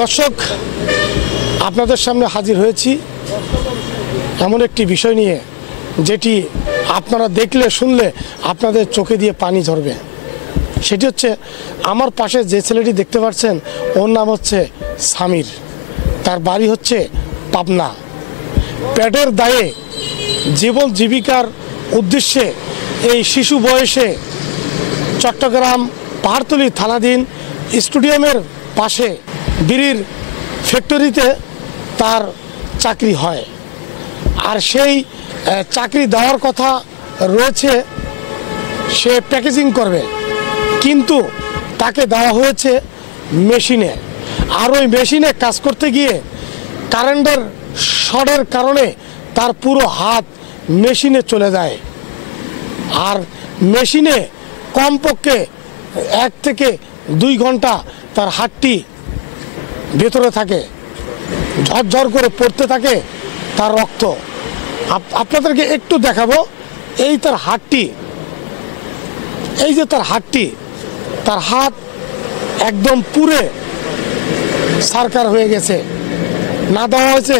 দর্শক, আপনাদের সামনে হাজির হয়েছি এমন একটি বিষয় নিয়ে যেটি আপনারা দেখলে শুনলে আপনাদের চোখে দিয়ে পানি ঝরবে। সেটি হচ্ছে, আমার পাশে যে ছেলেটি দেখতে পাচ্ছেন ওর নাম হচ্ছে সামির। তার বাড়ি হচ্ছে পাবনা। পেটের দায়ে জীবন জীবিকার উদ্দেশ্যে এই শিশু বয়সে চট্টগ্রাম পাহাড়তলী থানাধীন স্টেডিয়ামের পাশে বিড়ির ফ্যাক্টরিতে তার চাকরি হয়। আর সেই চাকরি দেওয়ার কথা রয়েছে, সে প্যাকেজিং করবে, কিন্তু তাকে দেওয়া হয়েছে মেশিনে। আর ওই মেশিনে কাজ করতে গিয়ে কারেন্টের শর্টের কারণে তার পুরো হাত মেশিনে চলে যায়। আর মেশিনে কমপক্ষে 1 থেকে 2 ঘন্টা তার হাতটি ভেতরে থাকে, ঝরঝর করে পড়তে থাকে তার রক্ত। আপনাদেরকে একটু দেখাবো, এই তার হাতটি, এই যে তার হাতটি, তার হাত একদম পুরে সারকার হয়ে গেছে। না দেওয়া হয়েছে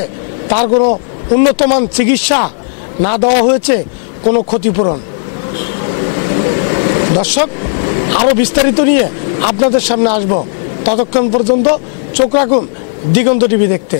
তার কোনো উন্নতমান চিকিৎসা, না দেওয়া হয়েছে কোনো ক্ষতিপূরণ। দর্শক, আরও বিস্তারিত নিয়ে আপনাদের সামনে আসব। ততক্ষণ পর্যন্ত চোখ রাখুন দিগন্ত টিভি দেখতে।